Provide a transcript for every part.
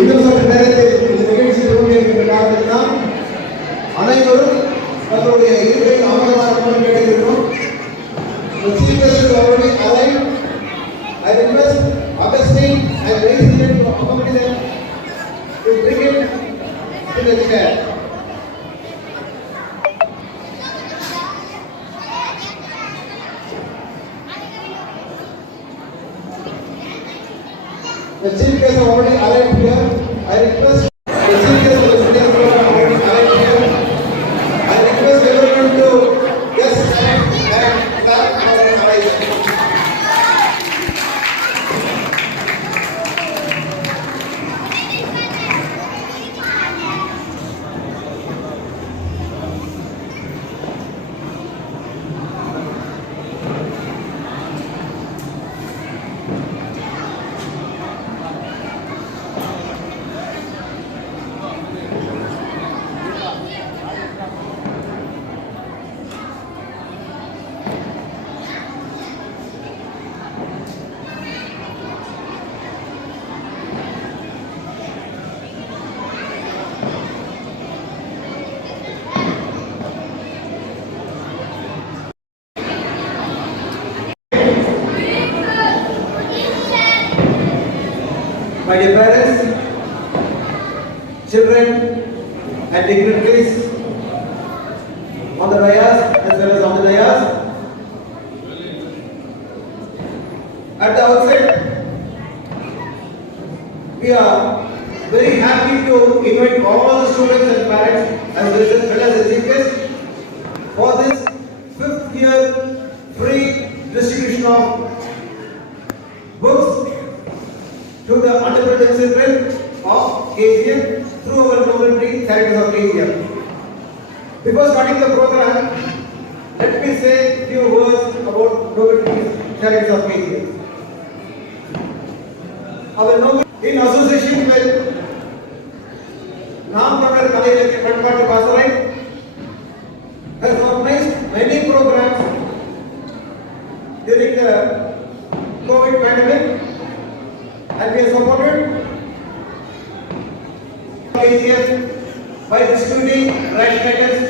இன்னும் சற்று நேரத்தில் இந்த நிகழ்ச்சி துவங்கியிருக்கின்ற காரணத்தினால் அனைவரும் தங்களுடைய இருக்கையில் அமர்வார்கள் கேட்டிருக்கிறோம். I request Augustine and President to accompany them to bring it to the chair. The chief guests have already arrived here. I request the chief guests of the Indian program already arrived here. I request everyone to just stand and clap for their arrival. My dear parents, children and dignitaries on the dais as well as on the dais. At the outset, we are very happy to invite all the students and parents as well as the chief guests for this 5th year free distribution of books to the underprivileged children of KGM through our community charities of KGM. Before starting the program, let me say a few words about community charities of KGM. Our in association with Namnagar College Padpati Pasarai has organized many programs during the COVID pandemic. And we are supported by distributing ration items,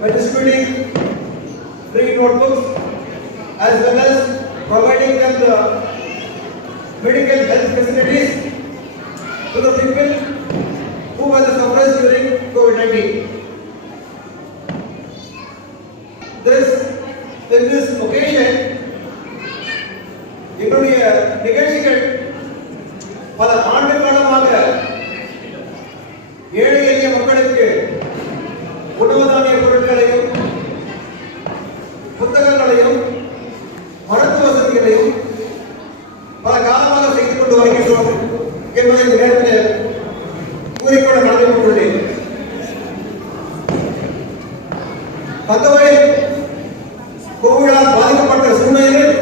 by distributing free notebooks, as well as providing them the medical health facilities to the people who were the sufferers during COVID-19. In this occasion, எங்களுடைய நிகழ்ச்சிகள் பல ஆண்டு காலமாக ஏழை எளிய மக்களுக்கு உணவு தானிய பொருட்களையும் புத்தகங்களையும் மருத்துவ வசதிகளையும் பல காலமாக செய்து கொண்டு வருகின்றோம் என்பதை இந்த நேரத்தில் கூறிக்கொள்ள நடந்து கொண்டுள்ளேன். தங்கவயல் கோவிடால் பாதிக்கப்பட்ட சூழ்நிலையில்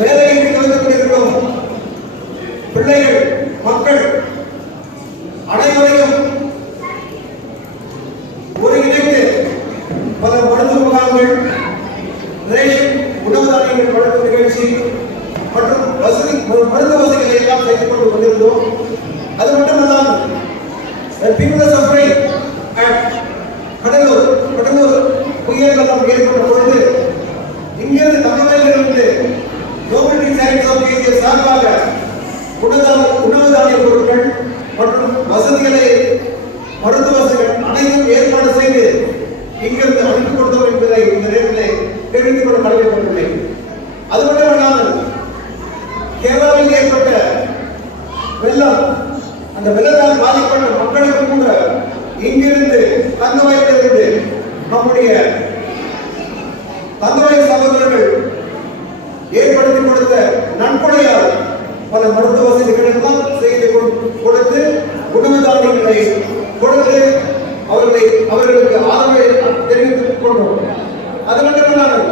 வேலையின்றி கலந்து கொண்டிருக்கிறோம் பிள்ளைகள் மக்கள் அனைவரையும் ஒருங்கிணைத்து பல மருத்துவ முகாம்கள், ரேஷன் உணவு தானியங்கள் வழங்கும் நிகழ்ச்சி மற்றும் மருத்துவ வசதிகளை எல்லாம் செய்து கொண்டு கொண்டிருந்தோம். அது மட்டுமல்லாமல் people are suffering at Cuddalore புயல் வெள்ளம் ஏற்பட்ட பொழுது இங்கிருந்து தமிழகத்திலிருந்து கவர்மெண்ட் சைட்ஸ் ஆஃப் ஏரியா சார்பாக உணவு தானிய பொருட்கள் மற்றும் வசதிகளை மருத்துவ வசதிகள் அனைத்தும் ஏற்பாடு செய்து இங்கிருந்து அனுப்பி கொடுத்தோம் என்பதை இந்த நேரத்தில் தெரிவித்துக் கொள்ள கடமைப்பட்டுள்ளேன். அது மட்டுமல்லாமல் கேரளாவில் ஏற்பட்ட வெள்ளம், அந்த வெள்ளத்தால் பாதிக்கப்பட்ட மக்களுக்கு கூட இங்கிருந்து தங்கவயலிருந்து நம்முடைய தங்கவயல் சகோதரர்கள் ஏற்படுத்தி கொடுத்த நன்கொடையால் பல மருத்துவ வசதிகள் எல்லாம் செய்து கொடுத்து உணவு தானியங்களை கொடுத்து அவர்களுக்கு ஆதரவை தெரிவித்துக் கொண்டோம். அது மட்டுமல்லாமல்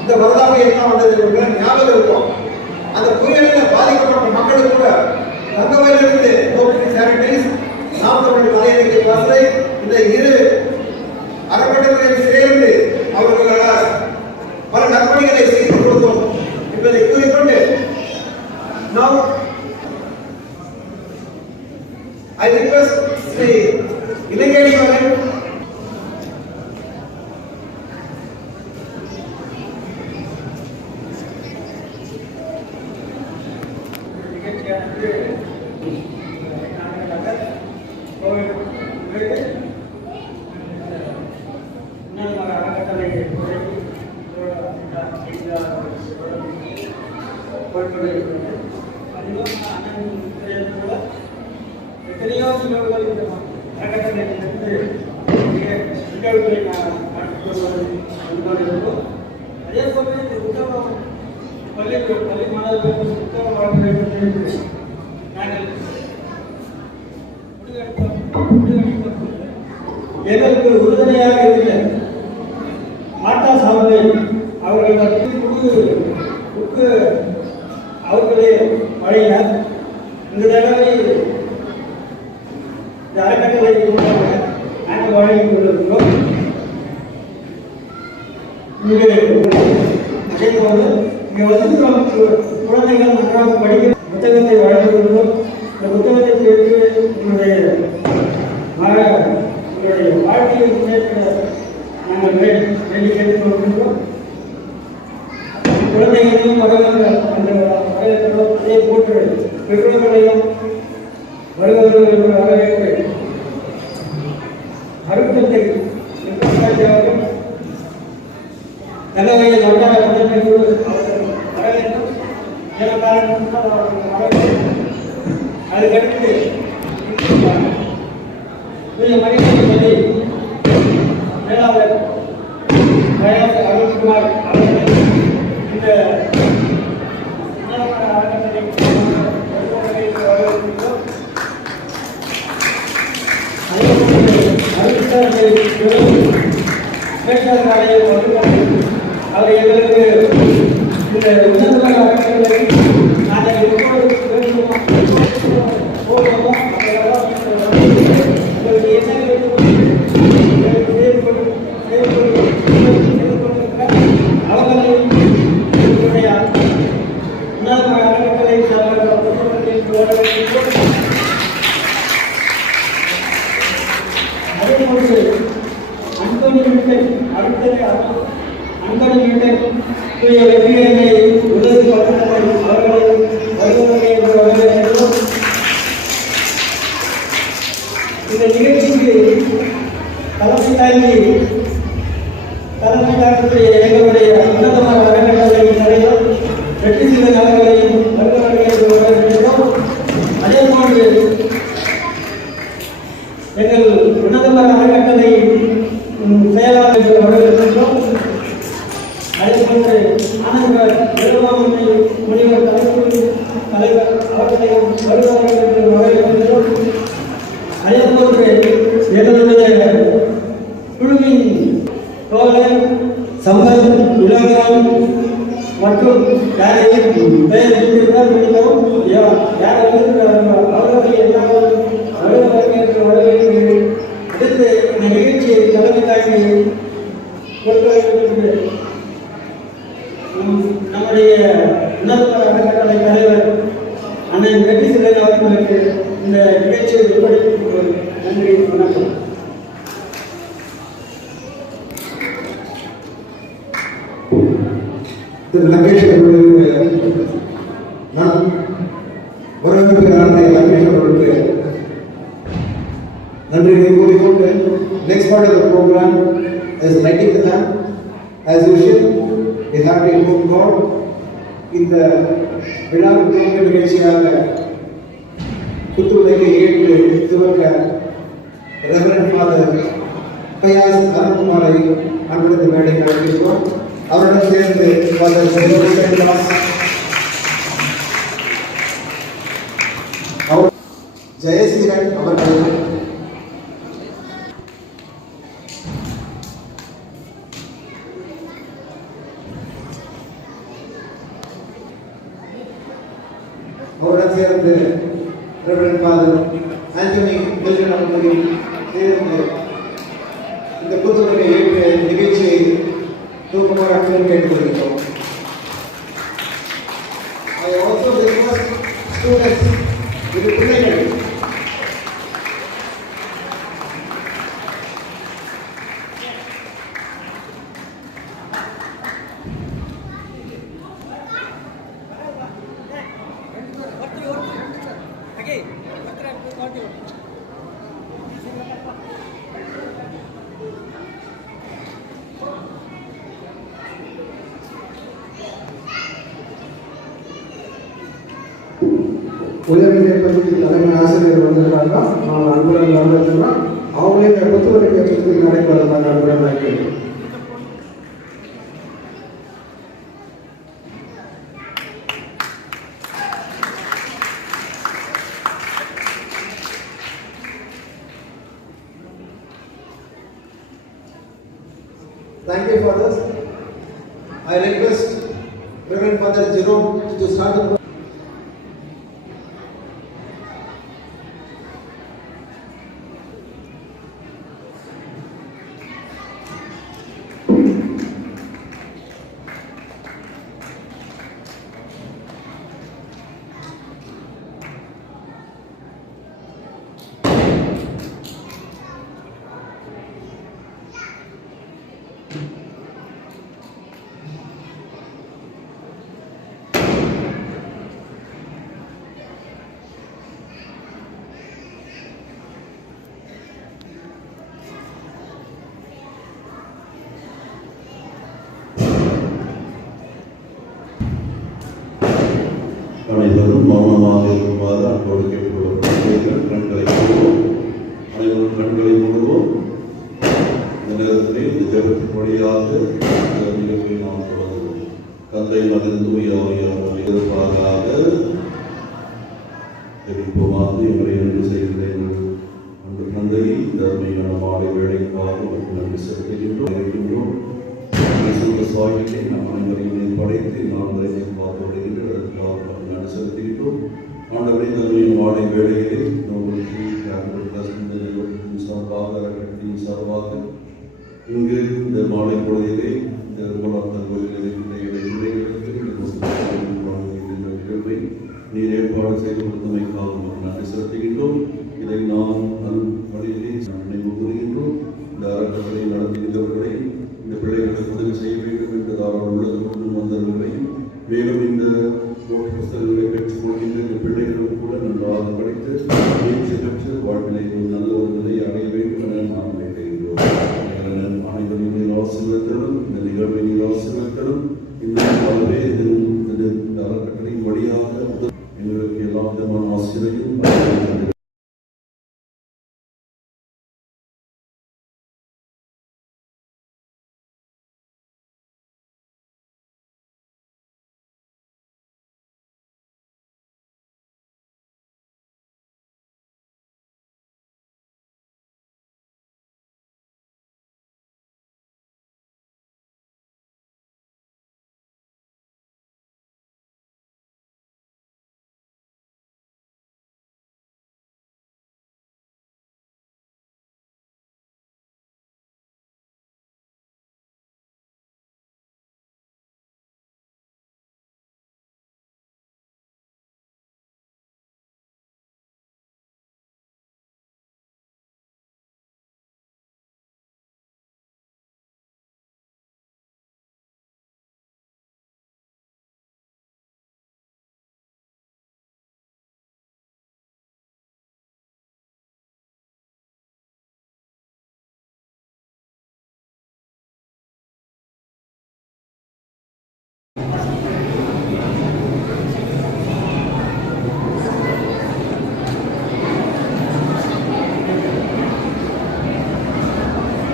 இந்த வரலாறு எல்லாம் வந்தது ஞாபகம் இருக்கும். அந்த புயலில் பாதிக்கப்பட்ட மக்களுக்கு கூட தங்கவயலிருந்து சானிடைஸ் நாமக்கல் மலையணிக்கு பாசறை இந்த இரு அறப்பட்டவர்களை சேர்ந்து அவர்களால் பல நற்பணிகளை செய்து கொடுத்தோம் என்பதை கூறிக்கொண்டு I request Sri Ilangedi Magan. எங்களுக்கு உறுதுணையாக இருந்த மாட்டா சாமி அவர்களுக்கு அவர்களே வழியினர் இந்த தடவை இந்த அறக்கட்டளை நாங்கள் வழங்கி கொண்டிருக்கிறோம். இங்கே வசிக்கும் குழந்தைகள் நன்றாக படிக்க புத்தகத்தை வழங்கியுள்ளோம். இந்த புத்தகத்தை கேட்டு உங்களுடைய வாழ்க்கையை முன்னேற்ற நாங்கள் வேண்டி கேட்டுக்கொள்கின்றோம். குழந்தைகளையும் வரவர்கள் அந்த வரவேற்பதை போட்டு பெற்றோர்களையும் வருபவர்களுடைய வரவேற்பை அருத்தத்தை அவர்கள் தலைமையில் வட்டார முதன்மை குழு வரவேற்கும் அதுக்கடுத்து மனிதனை சொல்லி மேலாளர் அருண்குமார் அவர்கள் இந்த அவர் எங்களுக்கு இந்த உணர்வு அறக்கட்டளை நாங்கள் போகிறோமோ உங்களுக்கு என்ன அவர்களையும் உங்களுடைய உணர்வு அறக்கட்டளை அதேபோன்று அன்பணி மீட்டர் அன்பணி மீட்டர் வெற்றிகளை உதவி அவர்களை வரவேற்கிறோம். இந்த நிகழ்ச்சிக்கு தலைமை தாங்கக்கூடிய எங்களுடைய உன்னதமான அறக்கட்டளை தலைவர் வெற்றி சிவன் அவர்களையும் வரவேற்கிறோம். அதேபோன்று எங்கள் உன்னதமான அறக்கட்டளை செயலாளர்கள் வரவேற்கின்றோம். அதேபோன்று ஆனந்த வேலுமாமணி முனிவர் தலைவர் அவர்களையும் வருவார்கள் வரவேற்கின்றோம். அதேபோன்று எங்களுடைய குழுவின் தோழர் சம்பத் இளங்கரம் மற்றும் யாரையும் பெயர் முடிக்கவும் யார் அவர்களை எல்லாரும் வரவேற்கிறேன். அடுத்து இந்த நிகழ்ச்சியை தலைமை தாங்கி நம்முடைய உணர்வு அறக்கட்டளை தலைவர் அண்ணன் வெற்றி சிலன் அவர்களுக்கு இந்த நிகழ்ச்சியை ஒப்படைக்கும். நன்றி, வணக்கம். திரு லங்கேஷ் அவர்களுக்கு நான் வரவேற்கிறார். லங்கேஷ் அவர்களுக்கு நன்றியை கூறிக்கொண்டு next part of the program is lighting the lamp. As usual, we have to invoke God. இந்த விழாவுக்கு நிகழ்ச்சியாக குத்துவிளக்கை ஏற்று துவக்க ரெவரண்ட் ஃபாதர் பயாஸ் அருண்குமாரை அன்படுத்த மேடைக்கு அழைக்கிறோம். அவருடன் சேர்ந்து ஃபாதர் ஜெயசீலன் அவர்கள் அவருடன் சேர்ந்து ரெவரண்ட் ஃபாதர் ஆண்டனி மில்டன் அவர்களையும் சேர்ந்து இந்த புத்தகத்தை ஏற்று நிகழ்ச்சியை தூக்கமாக கேட்டுக்கொள்கிறோம். I also request students, இது பிள்ளைகள் உயர்நிலைப் பள்ளி தலைமை ஆசிரியர் வந்திருக்காங்க. நான் அன்புடன் வரவேற்கிறேன். அவங்களே புத்தக கேட்கறதுக்கு நடைபெறதாக அன்புடன் நினைக்கிறேன். Thank you, fathers. I request Reverend Father Jerome to start the. அனைவரும் மௌனமாக இருக்குமாறு அன்போடு கேட்டுக்கொள்வோம். கண்களை மூடுவோம். அனைவரும் கண்களை மூடுவோம். இந்த நேரத்திலே இந்த ஜெபத்தின் வழியாக இந்த நிகழ்வை நாம் தொடங்குவோம். தந்தை மகன் தூயாவியார் எதிர்பாராக ஜெபிப்போமாக எங்களை நன்றி செய்கிறேன். அன்று தந்தையை இந்த அருமையான மாலை வேலைக்காக நன்றி செலுத்துகின்றோம். சாயிலே நாம் அனைவரையும் படைத்து நாம் பார்த்து வருகின்றதற்காக நன்றி செலுத்துகின்றோம். ஆண்டவரை தன்மையின் மாலை வேளையிலே சார்பாக அறக்கட்டளையின் சார்பாக இங்கு இந்த மாலை பொழுதிலே இந்த கோலாத்த கோயில்களை நிகழ்வை நீர் ஏற்பாடு செய்து கொடுத்தமைக்காக நன்றி செலுத்துகின்றோம். இதை நாம் வழியிலே நினைவு கூறுகின்றோம். இந்த அறக்கட்டளை நடத்துகின்றவர்களை இந்த பிள்ளைகளுக்கு உதவி செய்ய வேண்டும் என்றதால் உள்ளது கொண்டு வந்தவர்களையும் மேலும் இந்த புத்தகங்களை பெற்றுக் கொள்கின்ற இந்த பிள்ளைகளும் கூட நன்றாக படித்து பயிற்சி பெற்று வாழ்விலை நல்ல ஒரு நிலையை அடைய வேண்டும் என நாம் வேண்டுகின்றோம். அனைவரின் ஆசீர்வாதங்களும் இந்த நிகழ்வின் ஆசீர்வாதங்களும் இன்னும் பலவே இந்த அறக்கட்டளையின் வழியாக எங்களுக்கு எல்லா விதமான ஆசிரியரையும்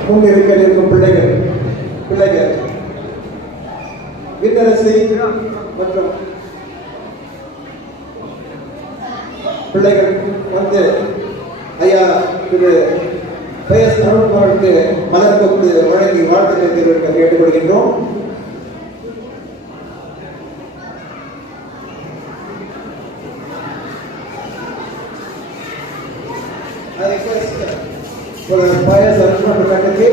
முன்னிருக்கையில் இருக்கும் பிள்ளைகள் விண்ணரசி மற்றும் பிள்ளைகள் வந்து ஐயா திரு பெயர் அருண்குமாருக்கு மலர் கொண்டு வழங்கி வாழ்த்துக்களை தெரிவிக்க கேட்டுக்கொள்கின்றோம். I request for the fires and faculty.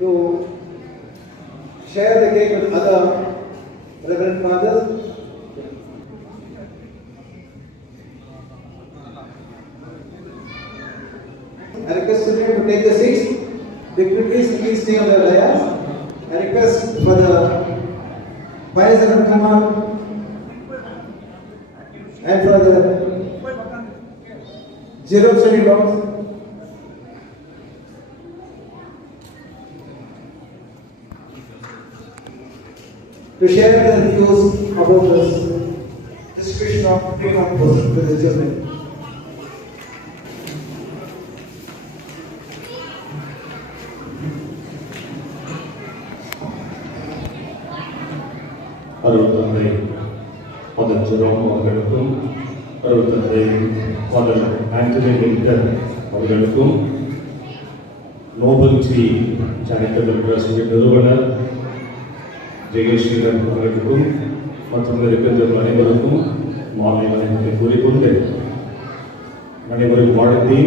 to share the cake with other Reverend Fathers. I request them to take the seats. Please stay on the dais. I request for the Vice Reverend come on, and for the Jerome study box. To share their views about this distribution of free compost to the children. அருள் தந்தை father Jerome அவர்களுக்கும் அருள் தந்தை ஃபாதர் ஆண்டனி வின்டர் அவர்களுக்கும் Nobel tree charitable trust நிறுவனர் ஜெயஸ்ரீதர் அவர்களுக்கும் மற்றும் இருக்கின்ற அனைவருக்கும் மாலை வணக்கத்தை கூறிக்கொண்டு அனைவரும் வாழ்த்தி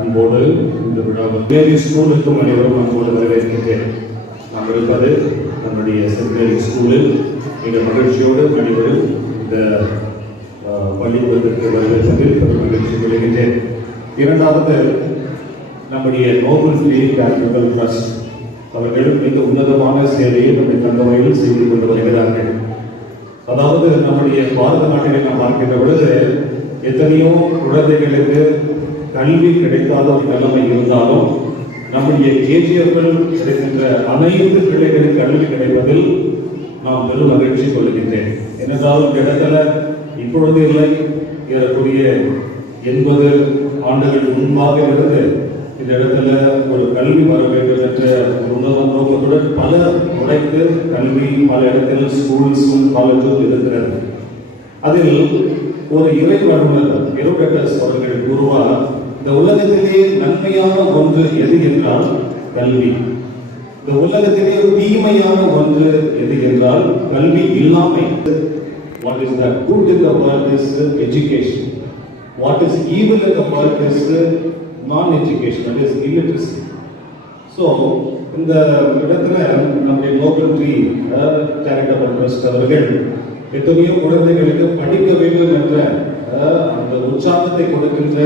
அன்போடு இந்த விழாவில் மேரி ஸ்கூலுக்கும் அனைவரும் அன்போடு வரவேற்கின்றேன். நாம் இருப்பது நம்முடைய சென்ட் மேரி ஸ்கூலில் மிக மகிழ்ச்சியோடு அனைவரும் இந்த பள்ளிக்கூடத்திற்கு வருவதில் பெரும் மகிழ்ச்சி கொள்கின்றேன். இரண்டாவது, நம்முடைய நோபல் ட்ரீ சேரிட்டபிள் ட்ரஸ்ட் அவர்கள் மிக உன்னதமான சேவையை நம்முடைய தங்கமையில் செய்து கொண்டு வருகிறார்கள். அதாவது நம்முடைய பாரத நாட்டிலே நாம் பார்க்கின்ற பொழுது எத்தனையோ குழந்தைகளுக்கு கல்வி கிடைக்காத ஒரு நிலைமை இருந்தாலும் நம்முடைய கேஜிஎஃப்கள் கிடைக்கின்ற அனைத்து பிள்ளைகளுக்கு கல்வி கிடைப்பதில் நாம் பெரும் மகிழ்ச்சி கொள்கின்றேன். என்னென்றால் இந்த இடத்துல இப்பொழுது இல்லை, ஏறக்கூடிய 80 ஆண்டுகள் முன்பாக இருந்து இந்த இடத்துல ஒரு கல்வி வர வேண்டும் என்ற உன்னத நோக்கத்துடன் பல உடைத்து கல்வி பல இடத்தில் ஸ்கூல்ஸும் காலேஜும் இருக்கிறது. அதில் ஒரு இறை வல்லுநர் ஹெரோடோட்டஸ் அவர்கள் கூறுவார், இந்த உலகத்திலே நன்மையான ஒன்று எது என்றால் கல்வி, இந்த உலகத்திலே தீமையான ஒன்று எது என்றால் கல்வி இல்லாமை. What is the good in the world is education. What is evil in the world is non-education, that is illiteracy. So இந்த இடத்துல நம்முடைய நோபல் ட்ரீ சேரிட்டபிள் ட்ரஸ்ட் அவர்கள் எத்தனையோ குழந்தைகளுக்கு படிக்க வேண்டும் என்ற அந்த உற்சாகத்தை கொடுக்கின்ற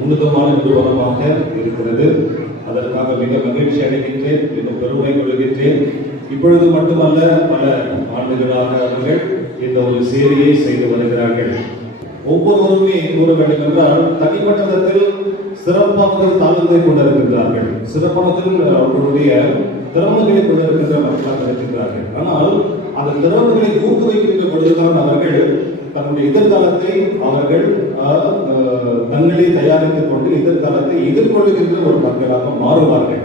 உன்னதமான நிறுவனமாக இருக்கிறது. அதற்காக மிக மகிழ்ச்சி அடைகின்றேன், மிக பெருமை கொள்கின்றேன். இப்பொழுது மட்டுமல்ல, பல ஆண்டுகளாக அவர்கள் இந்த ஒரு சேவையை செய்து வருகிறார்கள். ஒவ்வொருவருமே கூற வேண்டும் என்றால் தனிப்பட்ட விதத்தில் சிறப்பான தாளத்தை கொண்டிருக்கின்றார்கள், சிறப்பானதில் அவர்களுடைய திறமைகளை கொண்டிருக்கின்ற மக்களாக இருக்கின்றார்கள். ஆனால் அந்த திறமைகளை ஊக்குவிக்கின்ற பொழுதுதான் அவர்கள் தன்னுடைய எதிர்காலத்தை அவர்கள் தங்களை தயாரித்துக் கொண்டு எதிர்காலத்தை எதிர்கொள்ளுகின்ற ஒரு மக்களாக மாறுவார்கள்.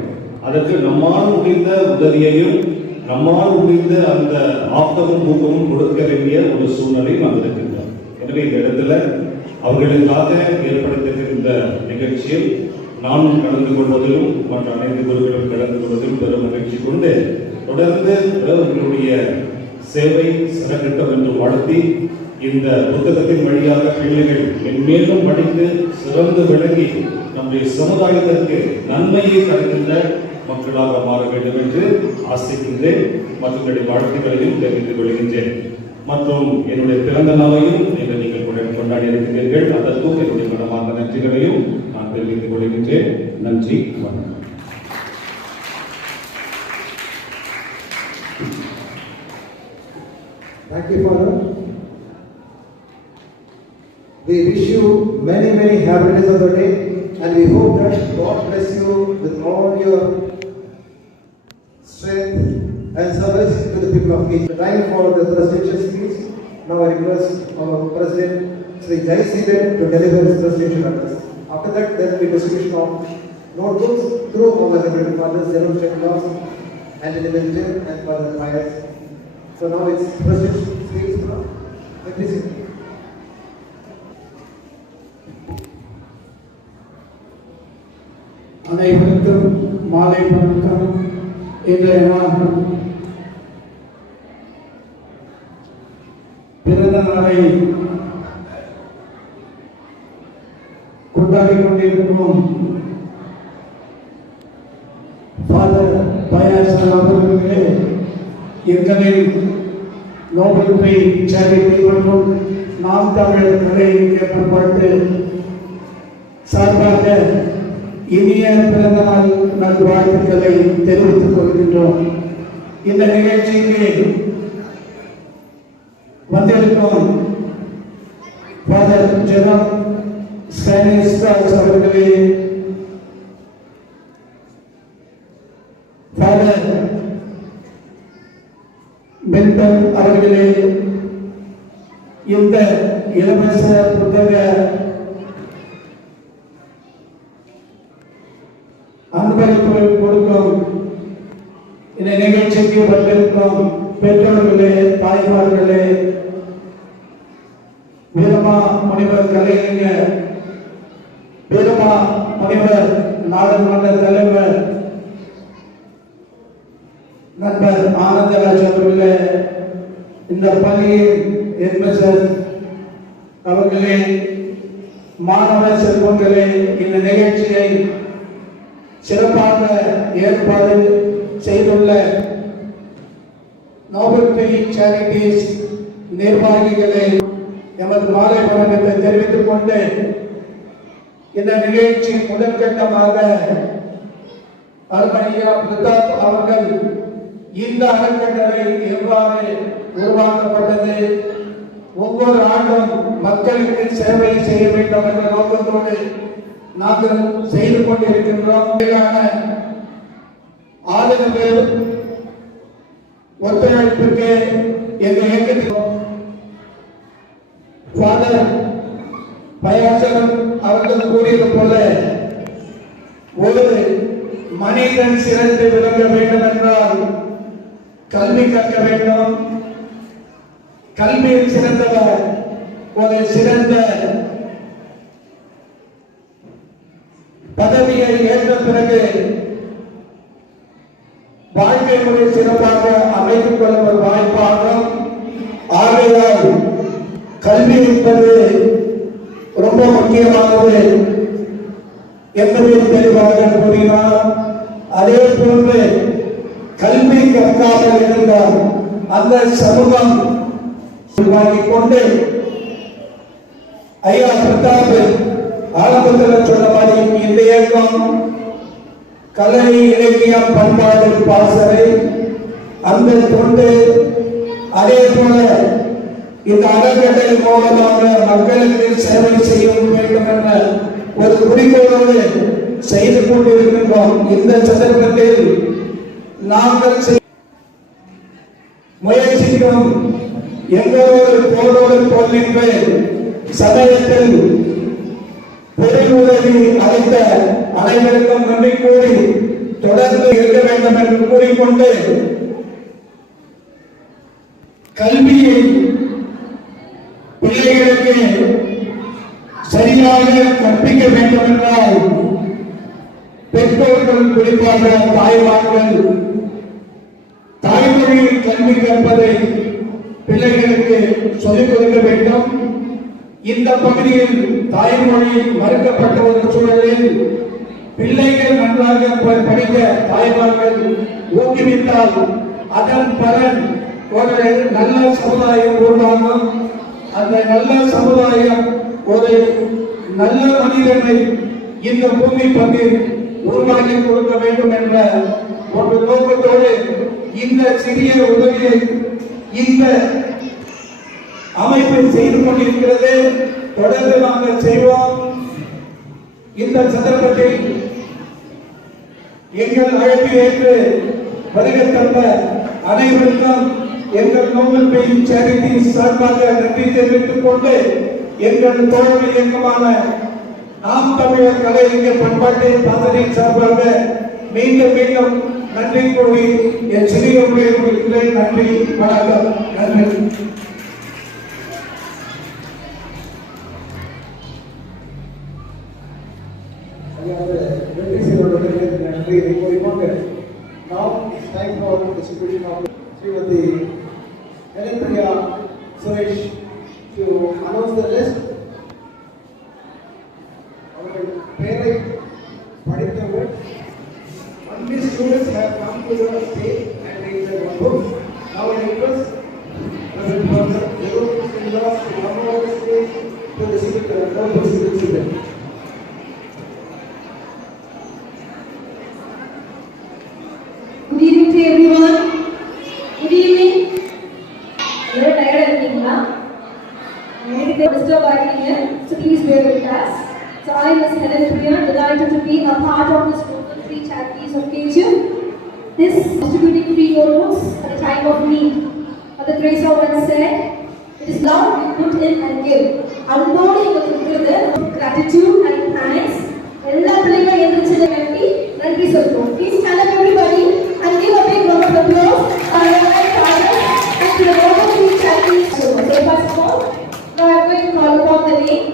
அதற்கு நம்மால் முடிந்த உதவியையும் நம்மால் முடிந்த அந்த ஆக்கமும் ஊக்கமும் கொடுக்க வேண்டிய ஒரு சூழ்நிலை நாம் இருக்கின்றோம். எனவே இந்த இடத்துல அவர்களுக்காக ஏற்படுத்துகின்ற நிகழ்ச்சியில் நானும் கலந்து கொள்வதிலும் மற்ற அனைத்து குருக்களும் கலந்து கொள்வதிலும் பெரும் மகிழ்ச்சி கொண்டு தொடர்ந்து அவர்களுடைய சேவை சிறக்கட்டும் என்று வாழ்த்தி, இந்த புத்தகத்தின் வழியாக பிள்ளைகள் மென்மேலும் படித்து சிறந்து விளங்கி நம்முடைய சமுதாயத்திற்கு நன்மையை தருகின்ற மக்களாக மாற வேண்டும் என்று ஆசைக்கின்றேன். மற்றவர்களுடைய வாழ்த்துக்களையும் தெரிவித்துக் கொள்கின்றேன். மற்றும் என்னுடைய பிறந்த நாளையும் நீங்கள் கொண்டாடி இருக்கிறீர்கள். அதற்கும் என்னுடைய மனமார்ந்த நன்றிகளையும் நான் தெரிவித்துக் கொள்கின்றேன். நன்றி, வணக்கம். Thank you, Father. We wish you many, many happiness of the day, and we hope that God bless you with all your strength and service to the people of Kenya. Time for the presidential speech. Now I request our President, Sri Jai Srivan, to deliver his presidential address. After that, there will be distribution of notebooks through our Reverend Fathers, Jerome Sheklas, Anthony Milton, and Father Pius. So now it's presidential speech. Please. அனைவருக்கும் மாலை வணக்கம். இன்றைய நாள் பிறந்த நாளை கொண்டாடி கொண்டிருக்கிறோம். Father bias pastor அவர்களே, எங்களின் நோபல் பிரை சேரிட்டி மற்றும் நாம் தமிழர் கலை பண்பாட்டு சார்பாக இனிய பிறந்த நாள் நல்வாழ்த்துக்களை தெரிவித்துக் கொள்கின்றோம். இந்த நிகழ்ச்சிக்கு வந்திருக்கும் ஃபாதர் ஜெரம் ஸ்டானிஸ்லாஸ் அவர்களே, ஃபாதர் மில்டன் அவர்களே, இந்த இலவச புத்தக அன்பளிப்பு கொடுக்கும் இந்த நிகழ்ச்சிக்கு வந்திருக்கும் பெற்றோர்களே, தாய்மார்களே, வீரமா முனிவர் கலைஞர், வீரமா முனிவர் நாடாளுமன்ற தலைவர் நண்பர் ஆனந்தராஜ் அவர்களே, இந்த பள்ளியின் என்எஸ்எஸ் அவர்களே, மாணவ செல்வங்களே, இந்த நிகழ்ச்சியை சிறப்பாக ஏற்பாடு செய்துள்ள நோபல் பிரை சேரிட்டிஸ் நிர்வாகிகளை எமது மாலை வணக்கத்தை தெரிவித்துக் கொண்டு, இந்த நிகழ்ச்சி முதற்கட்டமாக அருமையா பிரதாப் அவர்கள் இந்த அறக்கட்டளை எவ்வாறு உருவாக்கப்பட்டது, ஒவ்வொரு ஆண்டும் மக்களுக்கு சேவை செய்ய வேண்டும் என்ற நோக்கத்தோடு நாங்கள் செய்து கொண்டிருக்கின்றோம். ஆதரவு ஒத்துழைப்புக்கு எங்கள் இயக்கத்தில் ஃபாதர் பயாசரம் அவர்கள் கூறியது போல, ஒரு மனிதன் சிறந்து விளங்க வேண்டும் என்றால் கல்வி கற்க வேண்டும். கல்வியில் சிறந்தவர் ஒரு சிறந்த பதவியை ஏற்ற பிறகு வாழ்க்கை முறை சிறப்பாக அமைத்துக் கொள்ள ஒரு வாய்ப்பாகும். ஆகையால் கல்வி என்பது ரொம்ப முக்கியமானது என்பதை தெளிவாக கூறினார். அதே போன்று கல்வி கற்காமல் இருந்தால் அந்த சமூகம் வாங்கிக் கொண்டு ஐயா பிரதாப் ஆரம்பத்தில் சொன்ன மாதிரி இந்த இயக்கம் கலை, இலக்கியம், பண்பாடு, பாசறை, அந்த தொண்டு, அதே போல இந்த அறக்கட்டளை மூலமாக மக்களுக்கு சேவை செய்ய வேண்டும் என்ற ஒரு குறிக்கோளோடு செய்து கொண்டிருக்கின்றோம். இந்த சந்தர்ப்பத்தில் நாங்கள் முயற்சிக்கும் எங்களோடு தோளோடு தோள் நின்று சமயத்தில் பெருமுதவி அளித்த அனைவருக்கும் நன்றி கூறி தொடர்ந்து இருக்க வேண்டும் என்று கூறிக்கொண்டு, கல்வியை பிள்ளைகளுக்கு சரியாக கற்பிக்க வேண்டும் என்றால் பெற்றோர்கள், குறிப்பாக தாய்மார்கள் தாய்மொழியில் கல்வி கற்பதை பிள்ளைகளுக்கு சொல்லிக் கொடுக்க வேண்டும். இந்த பகுதியில் தாய்மொழி மறுக்கப்பட்ட ஒரு சூழலில் பிள்ளைகள் நன்றாக படிக்க தாய்மார்கள் ஊக்குவித்தால் அதன் பலன் ஒரு நல்ல சமுதாயம் உருவாகும். அந்த நல்ல சமுதாயம் ஒரு நல்ல மனிதனை இந்த பூமி பந்தில் உருவாக்கி கொடுக்க வேண்டும் என்ற ஒரு நோக்கத்தோடு இந்த சிறிய உதவியை இந்த அமைப்பு செய்து கொண்டிருக்கிறது. தொடர்ந்து நாங்கள் செய்வோம். இந்த சந்தர்ப்பத்தில் எங்கள் அழைப்பை ஏற்று வருகை தந்த அனைவருக்கும் எங்கள் நோபல் பிரை சேரிட்டி சார்பாக நன்றி தெரிவித்துக் கொண்டு, எங்கள் தோழமை இயக்கமான நாம் தமிழர் கலை இலக்கிய பண்பாட்டு பாசறை சார்பாக மீண்டும் மீண்டும் நன்றி கூறி என் சிறிய உரையை முடிக்கிறேன். நன்றி, வணக்கம். நன்றி. Now it's time for the distribution of Srimati Helen Priya Suresh to announce the list. அவர்கள் பெயரை படித்தவர், only students students have come to the stage and read their notebooks. Now I request President Professor Jerome Srinivas to come over the stage to distribute the notebooks to the children. Good evening to everyone. Good evening. Very tired இருக்கீங்களா? எனக்கு disturb ஆகிட்டீங்க. So please bear with us. So I am Ms. Helen Priya, delighted to be a part of this local free charities occasion. This distributing free notebooks at a time of need. Mother Teresa once said, "It is love we put in and give." அன்போடு எங்களுக்கு இருக்கிறது gratitude and thanks. எல்லா பிள்ளைங்களும் எழுந்திருச்சு நன்றி சொல்றோம். Please stand up everybody and give a big round of applause and to the local free charities. So first of all, now I am going to call upon the name.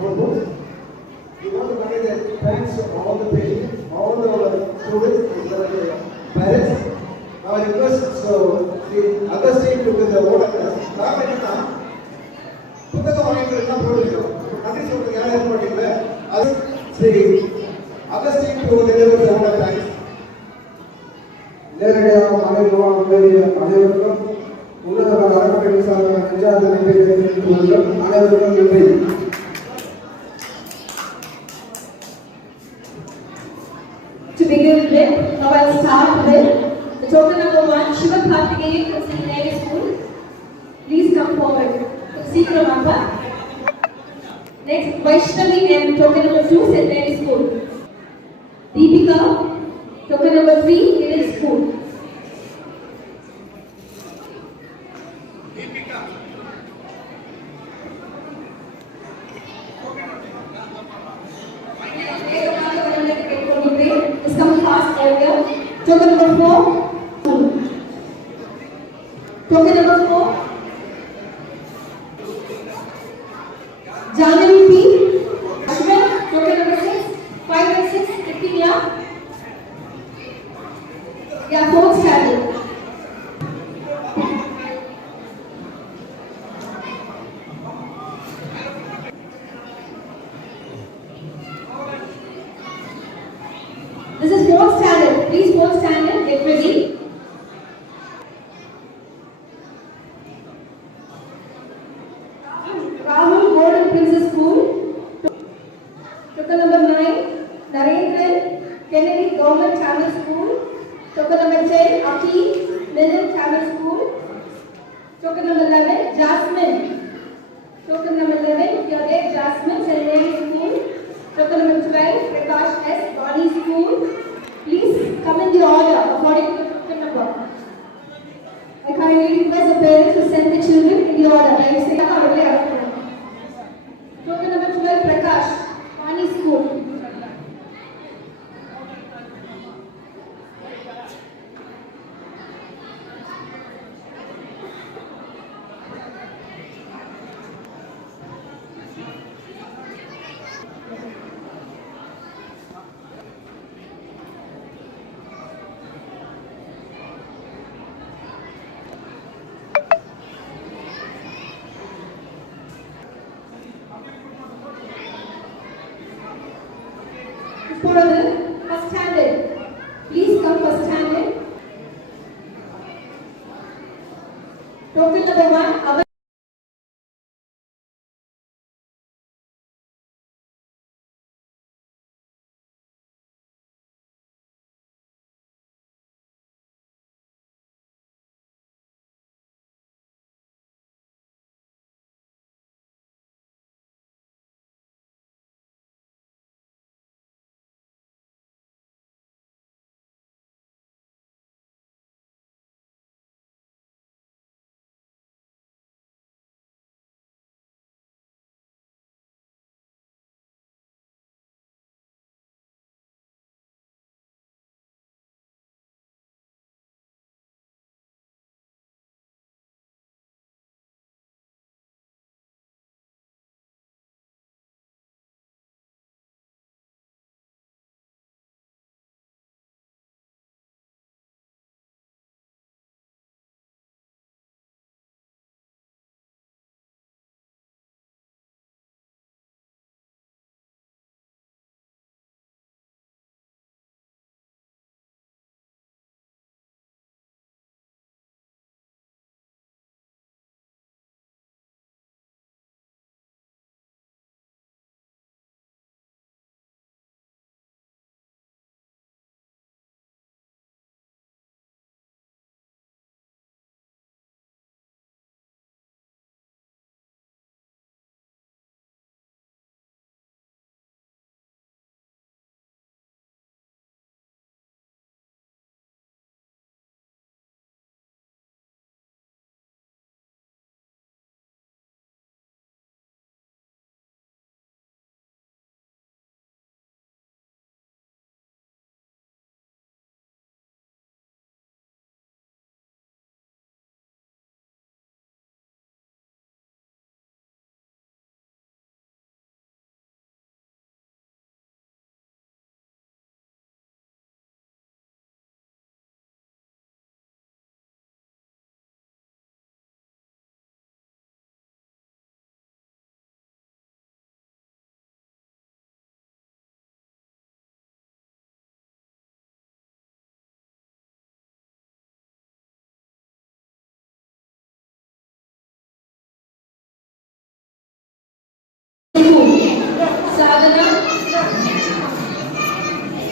Notebooks. We want to convey the thanks to all the patients, all the students, as well as the parents. Now I request the other state to the order. நாம் என்னன்னா புத்தகம் வாங்கிக்கிறதுலாம் போயிருக்கோம். நன்றி சொல்றதுக்கு யாரும் இருக்க மாட்டீங்களா? அது சரி. other state to deliver the order thanks. நேரடியாக அனைவருக்கும் உன்னத அறக்கட்டளை சார்பாக நெஞ்சார்ந்த நன்றி தெரிவித்துக் கொள்கிறோம். அனைவருக்கும் நன்றி. To begin with, now I'll start with the token number 1, Shiva Karthikeyan from St. Mary's School. Please come forward. Seeker number. Next, Vaishnavi M, token number 2, St. Mary's School. Deepika, token number 3, Middle School. Let's come fast earlier. Token number 4. Token number 4. Janani P. Ashwin. Token number 6. 5 and 6. Kritika. Yeah, 4th standard. This is 4th standard. Please 4th standard, get ready. Rahul Golden Princess School. Token number 9, Narendran Kennedy Government Channel School. Token number 10, Aki Millen Channel School. Token number 11, Jasmine. Token number 11, your dear Jasmine, St. Mary's School. Token number 12, Prakash S. Bani School. Please come in the order according to the token number. I kindly request the parents to send the children in the order. I say, token number 12, Prakash, Bani School. இப்பொழுது first standard. Please come first standard. Token number 1,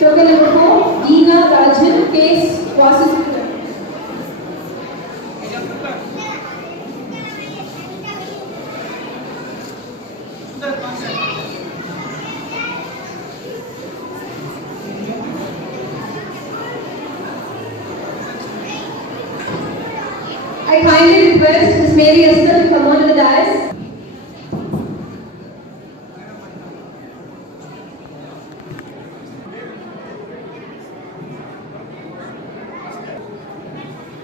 Token number 4, Deena Rajan, case Vasu. I kindly request Ms. Mary Esther to come on to the dais.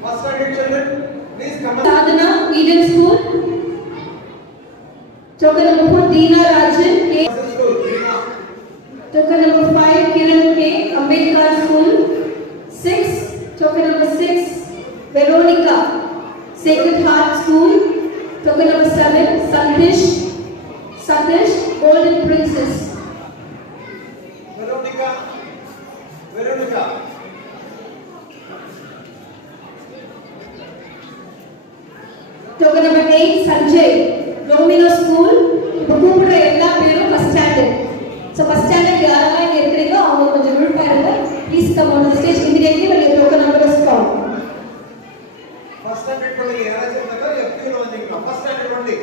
First standard children, please come up. Sadhana, Eden School. Token number 4, Deena Rajan, K. First school, Deena. Token number 5, Kiran K. Ambedkar School. 6, token number 6, Veronica, Sacred Heart School. Token number 7, Satish, Golden Princess. Veronica. Token number 8, Sanjay, Romino School. இப்போ கூப்பிடுற எல்லா பேரும் first standard. So first standard யாரெல்லாம் இங்கே இருக்கிறீங்களோ அவங்க கொஞ்சம் விழுப்பா இருங்க. Please come on the stage immediately when your token number is called. First standard குழந்தைங்க யாராச்சும் இருந்தாக்கா FQ ல வந்தீங்களா? First standard only.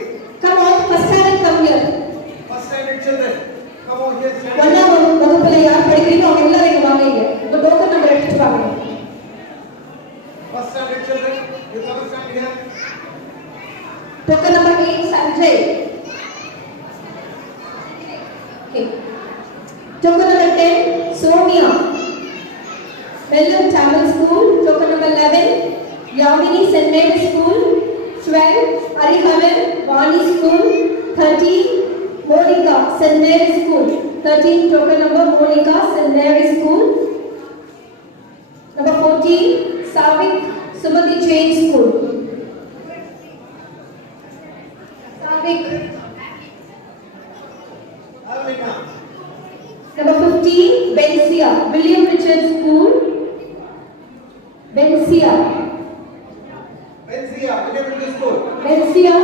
Come on, first standard come here. First standard children, come on here. Stand. ஒண்ணாம் வகுப்புல யார் படிக்கிறீங்களோ அவங்க எல்லாரும் இங்க வாங்க இங்க. உங்க டோக்கன் நம்பர் எடுத்துட்டு வாங்க. First standard children, you come and stand here. Token number 8, Sanjay. Okay. Token number 10, Sonia. Mellow Tamil School. Token number 11, Yamini St. Mary's School. 12, Ariharan Vani School. 13, Monica St. Mary's School. 13, token number Monica St. Mary's School. Number 14, Savik Sumati Jain School. Savik. Alvina. Number 15, Bensia, William Richard School. Bensia. Benzia, Elementary School. Bensia.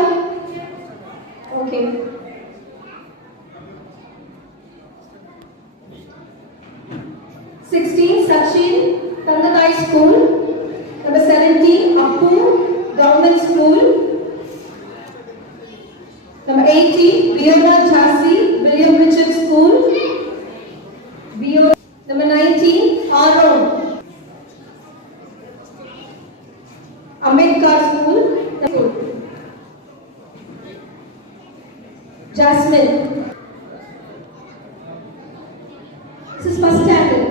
Okay. Sachin, Tangatai School. Number 17, Appu, Government School. Number 80, Viola Chassi, William Richard School. Number 19, Aaron, Ambedkar School. Jasmine. This is first standard.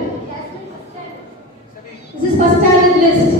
This is first standard list.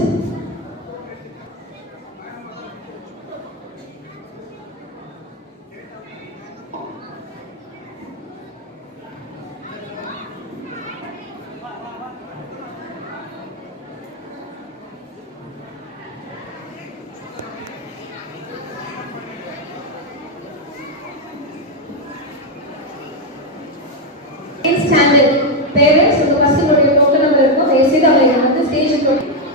Standard. Parents, the person who your token number is they sit on the stage.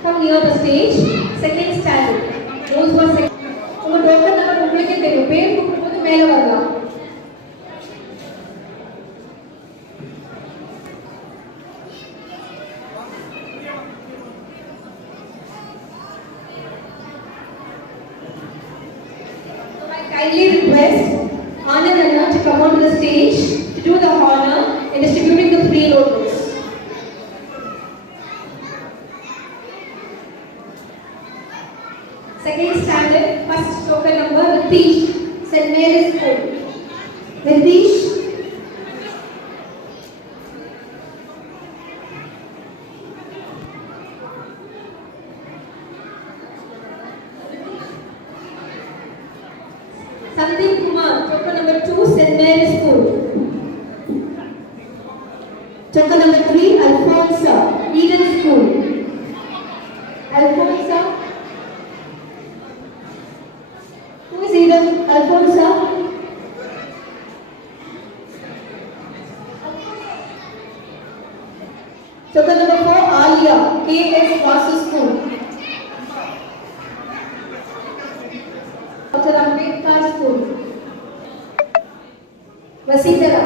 Come near the stage. Second standard. Those who are second. உங்க token number உங்களுக்கு தெரியும். பேர் கூப்பிடும்போது மேல வரலாம். I kindly request Anand Anna to come on the stage to do the honor in distributing the free notebooks. Second standard, first token number, Ritesh, St. Mary's School. Ritesh. Sandeep Kumar, token number 2, St. Mary's School. Token number 3, Alfonsa, Eden School. Alfonsa. Who is Eden? Alfonsa. Token number 4, Alia, KS Vasu School. Dr. Ambedkar School. Vasithara.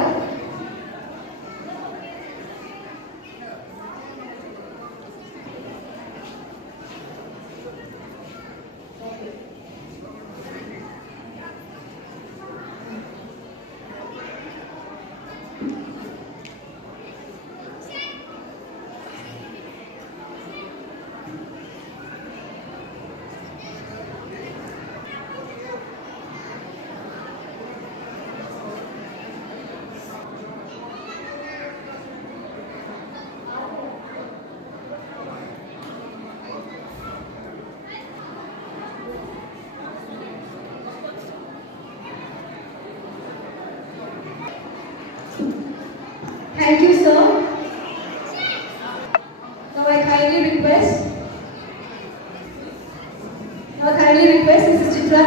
Thank you, sir. Now I kindly request Mrs. Chitra.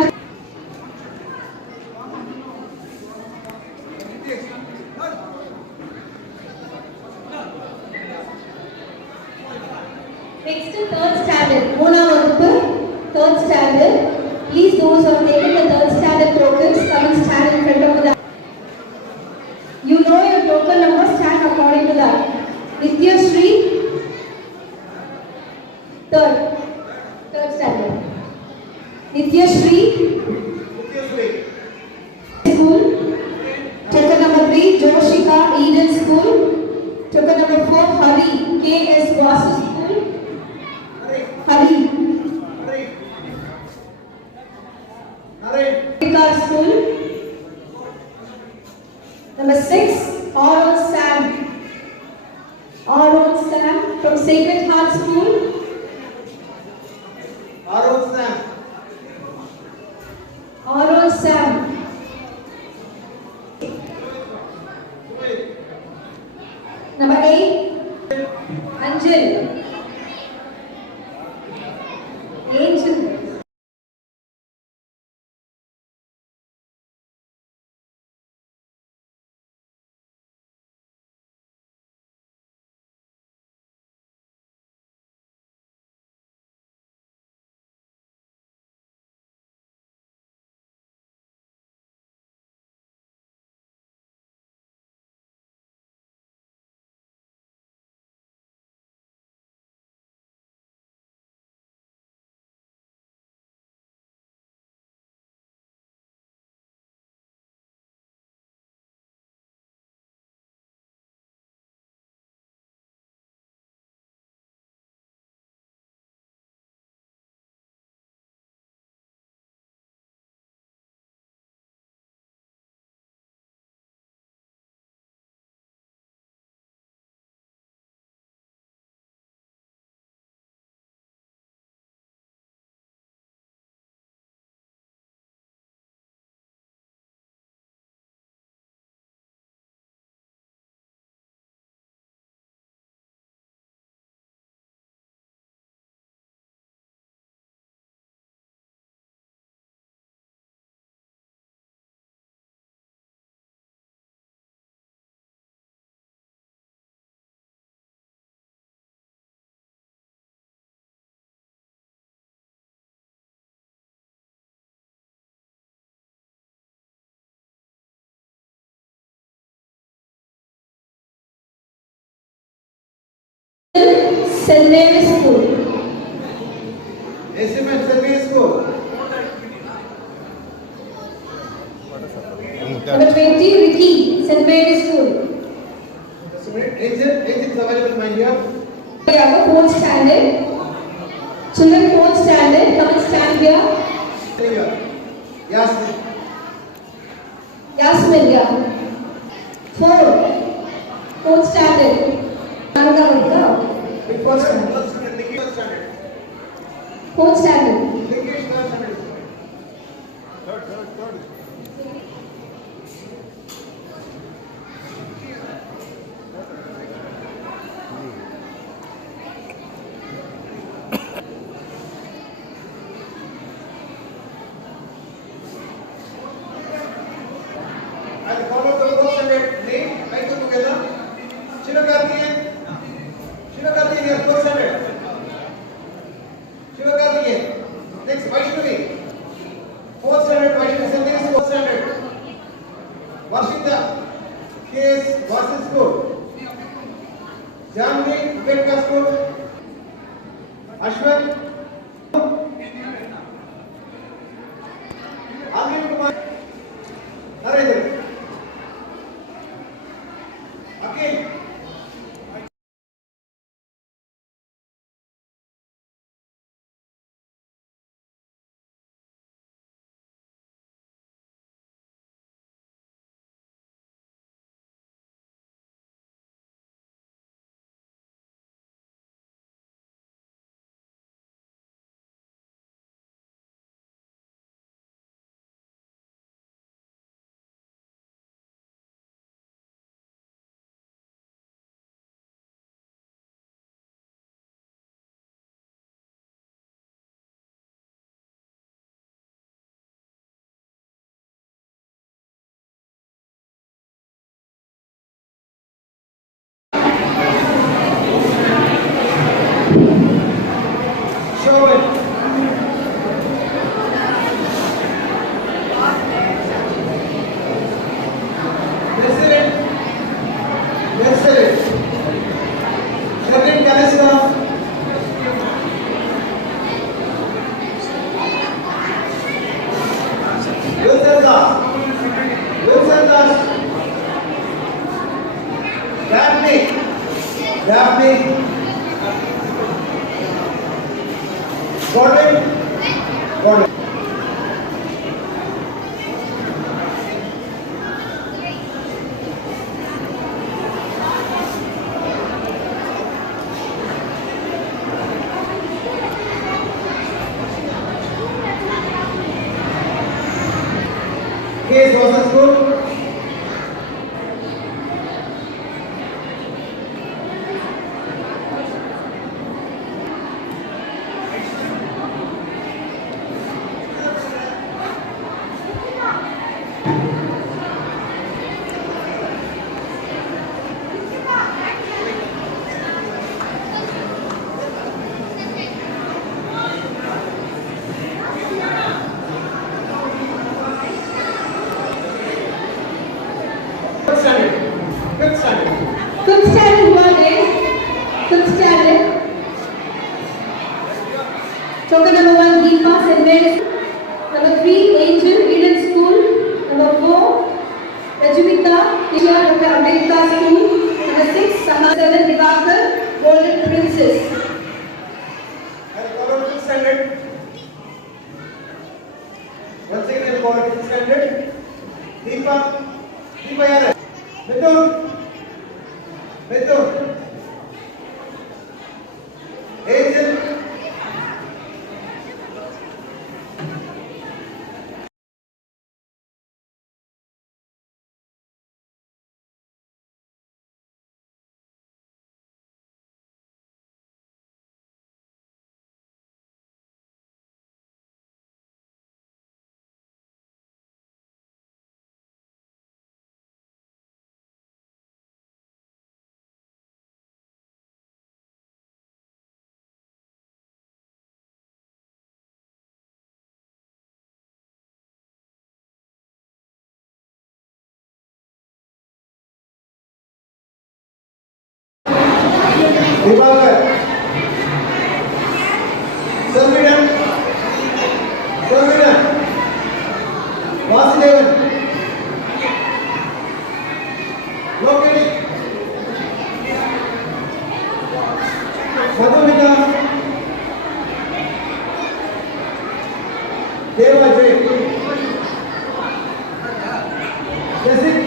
Next to third standard, Mona Vakupu, third standard. Please, those who are taking the third standard tokens, come and stand in front of the. You know your token number, stand according to that. Nitya Shri, third standard. Nitya Shri, school. Token number 3, Joshika Eden School. Token number 4, Hari, K.S. Vasu School. Hari. Vikar School. Number 6, Aron Sam. Aron Sam from Sacred Heart School. Aron Sam. Aron Sam. Number 8, Anjal. Angel. St. Mary's School. SMN Service School. Number 20, Ricky, St. Mary's School. Just a minute. Angel is available, my dear. We have a fourth standard. Children, fourth standard, come and stand here. Here. Yasmin. Yasmin, yeah. Fourth standard. Fourth standard. Third standard. Fourth standard. English third standard. Third. I'll follow the fourth standard name. Write them together. Shivakarthikeyan, your fourth standard. Shivakarthikeyan. Next, Vaishnavi. Fourth standard, Vaishnavi. Sandesh, fourth standard. Varshita, K.S. Vasu School. Janvi, Ambedkar School. Ashwin. Arvind Kumar. Narendra. Akhil. Daphne. Got it? Got it. Case was good. Fifth standard. Fifth standard. Fifth standard one is fifth standard. Token number 1, Deepa, St. Mary's. Number 3, Angel, Eden School. Number 4, Rajivika, Isha, Dr. Ambedkar School. Number 6, Saha. 7, Divakar, Golden Princess. And call out fifth standard. Once again, I'll call out fifth standard. Deepa. Deepa yaar hai? Mithun. Mithun. Angel. Divakar. Sarvidan. Sarvidan. Vasudevan. Lokesh. Madhumita. Devajay. Jasik.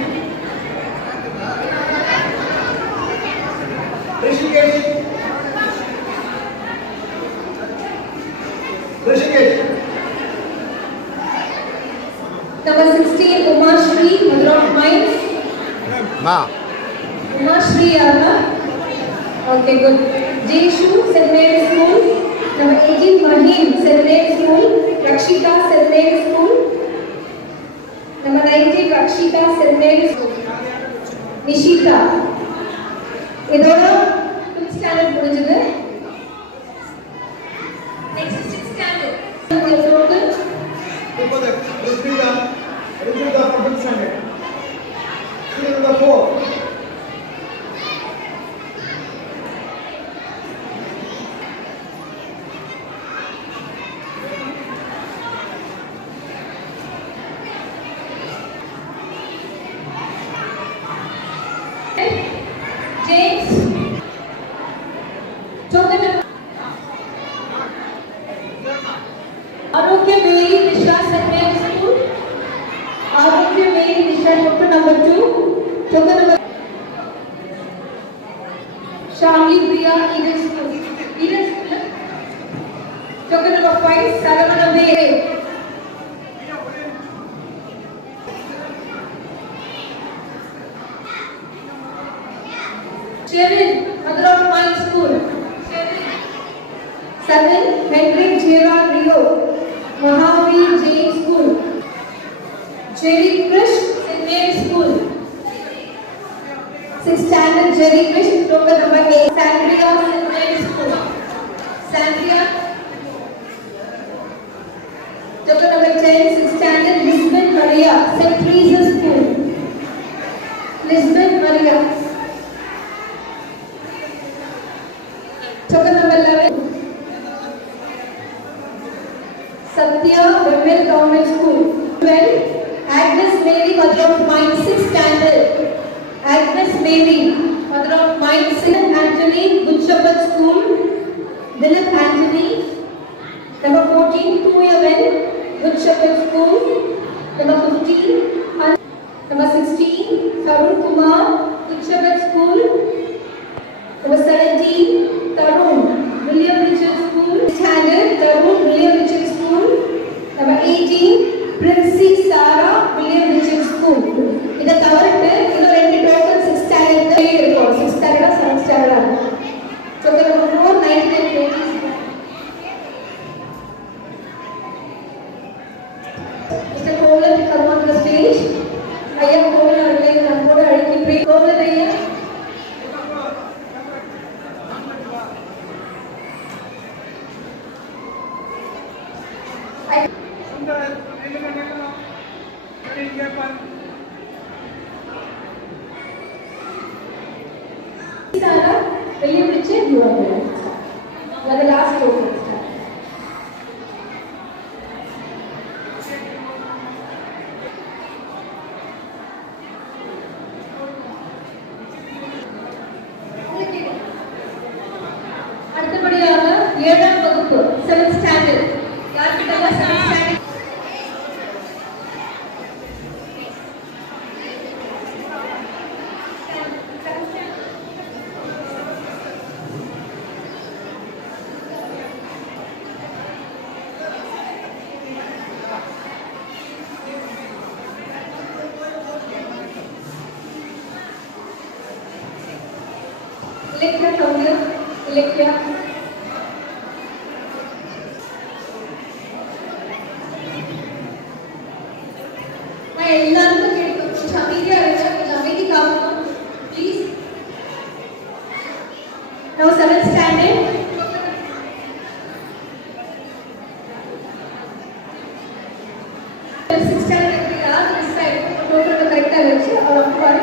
Rishikesh. Rishikesh. Number 16, Uma Shri, Mother of Minds. Uma Shri Yarna. Okay, good. Jeshu, St. Mary's School. Number 18, Mahim, St. Mary's School. Rakshita, St. Mary's School. Number 19, Rakshita, St. Mary's School. Nishita. இதோட 5th standard முடிஞ்சது. Next 6th standard. Before that, Rishika from fifth standard. Student number 4. James. Token Arogya Mary Mishra, St. Mary's School. Arogya Mary Mishra, token number 2. Token number Shamli Priya, Eden School. Eden School. Token number 5, Saravana Mary. Cheryl, Mother of Minds School. 7, Henrik Gerard Rio, Mahavir Jain School. Jerry Krish, St. Mary's School. 6th standard, Jerry Krish, token number 8. Sandria, St. Mary's School. Sandria. Token number 10, 6th standard, Lisbon Maria, St. Teresa's School. Lisbon Maria. Token number 11, Satya Women Government School. 12, Agnes Mary, Mother of Mind, 6th standard. Agnes Mary, Mother of Mind, 6th and Anthony, Good Shepherd School. Dilip Anthony. Number 14, 2 Good Shepherd School. Number 15, number 16, Tarun Kumar, Good Shepherd School. Number 17, Tarun, William Richard School. Standard, Tarun, William Richard School. Number 18, Princey Sarah, William Richard School. இதை தவிர்த்து இன்னும் 2 டோட்டல் 6 ஸ்டாண்டர்ட் இருக்கும். 6 ஸ்டாண்டர்டா 7 ஸ்டாண்டர்டா. So there are 499 pages. Mr. Kovalan to come on the stage. ஐயா கோவலன் அவர்களை நான் கூட அழைக்கின்றேன். கோவலன் ஐயா. Sarah, William Richard, you are there. You are the last token. அடுத்தபடியாக 7ஆம் வகுப்பு 7th ஸ்டாண்டர்ட் யார்கிட்ட 7th ஸ்டாண்டர்ட் இலக்கியா கவுண்டர் இலக்கியா நான் எல்லாருக்கும் கேட்கும் கொஞ்சம் அமைதியா இருங்க கொஞ்சம் அமைதி காக்கணும் please now 7th standard sixth standard யார் மிஸ் ஆயிடும் டோட்டல் கரெக்டா வச்சு அவர் அப்பாரு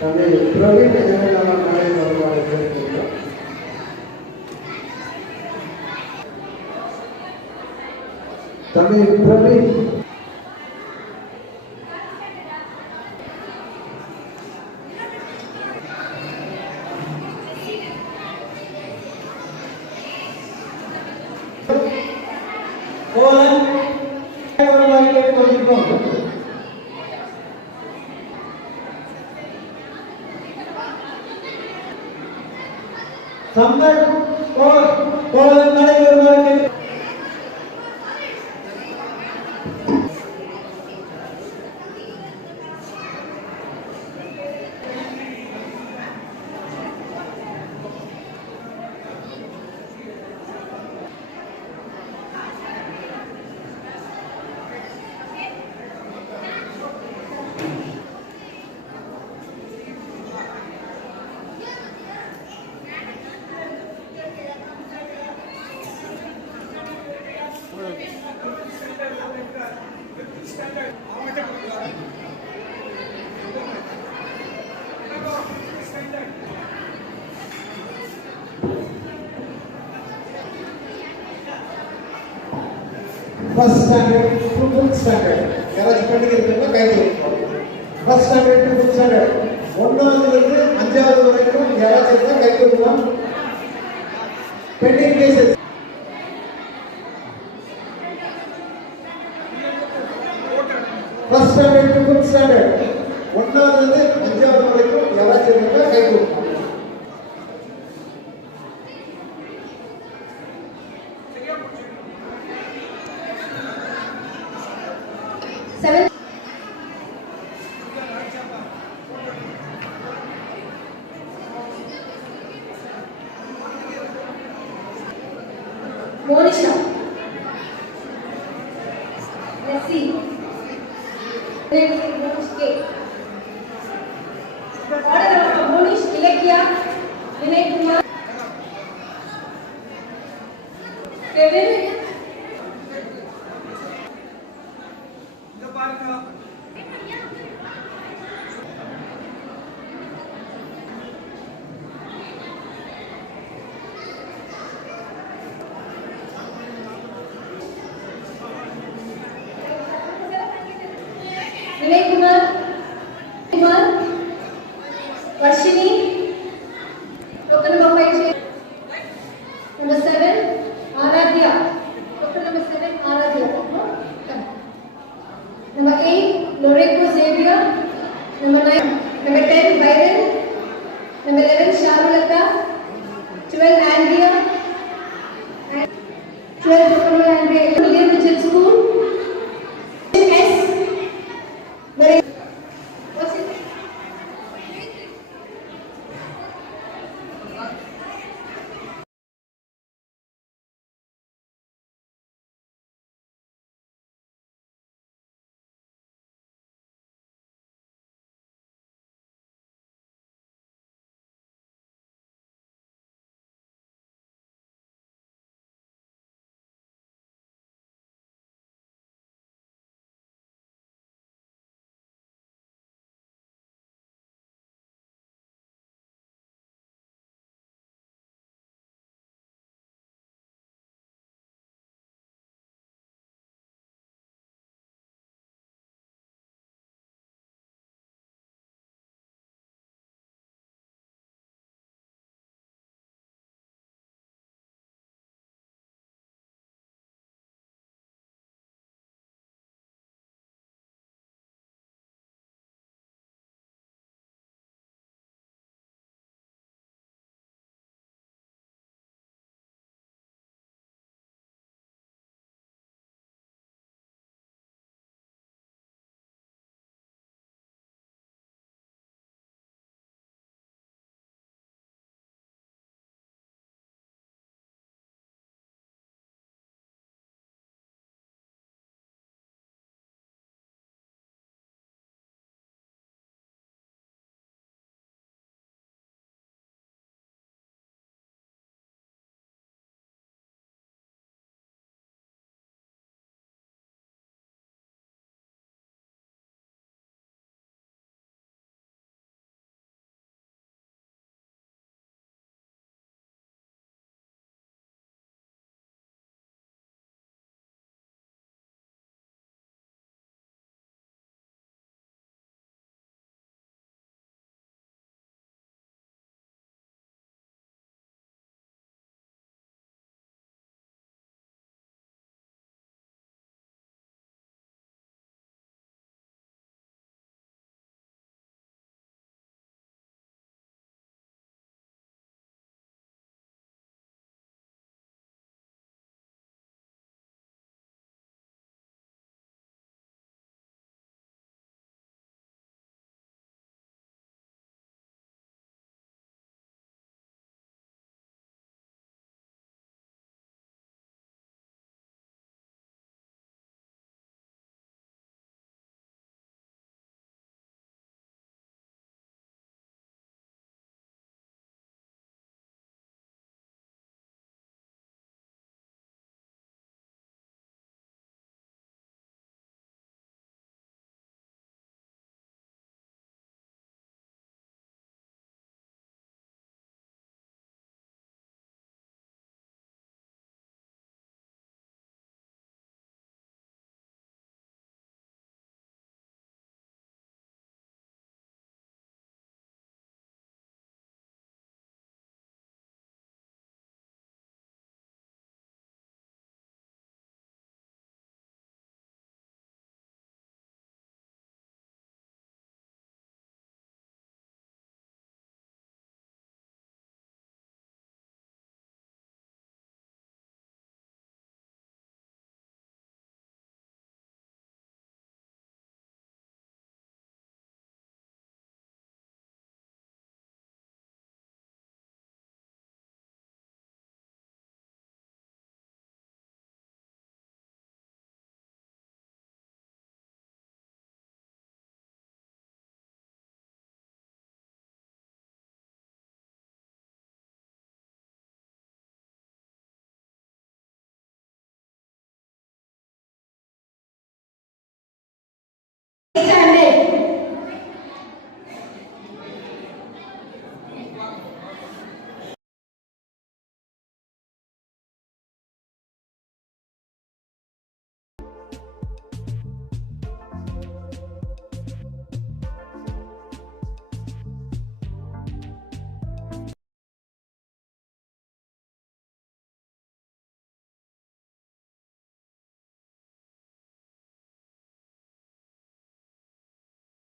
தன்னை பிரவீன் என நாளை வருவாரை கேட்கிறோம். தன்னை பிரவீன் கோலன் வருவாரை கேட்கிறோம். சம்பத் கோலன் நடைபெறுவார்கள். First standard to fifth standard யாராச்சும் பெண்டிங் இருக்குன்னா கை தூக்குங்க. First standard to fifth standard 1ஆவதுலேருந்து 5ஆவது வரைக்கும் யாராச்சும் இருந்தால் கை தூக்கலாம். Pending cases first standard to fifth standard 1ஆவதுலேருந்து 5ஆவது வரைக்கும் யாராச்சும் இருந்தால் கை தூக்கலாம். Seven. Monisha. Let's see. Order of Monish, Ilekya, Vinay Kumar, Kevin. Vinay Kumar, Varshini, token number 5. Number 7, Aradhya, token number 7, Aradhya. Number 8, Loreto Xavier. Number 9, number 10, Byron. Number 11, Sharulata. 12, Andrea. 12, token number Andrea.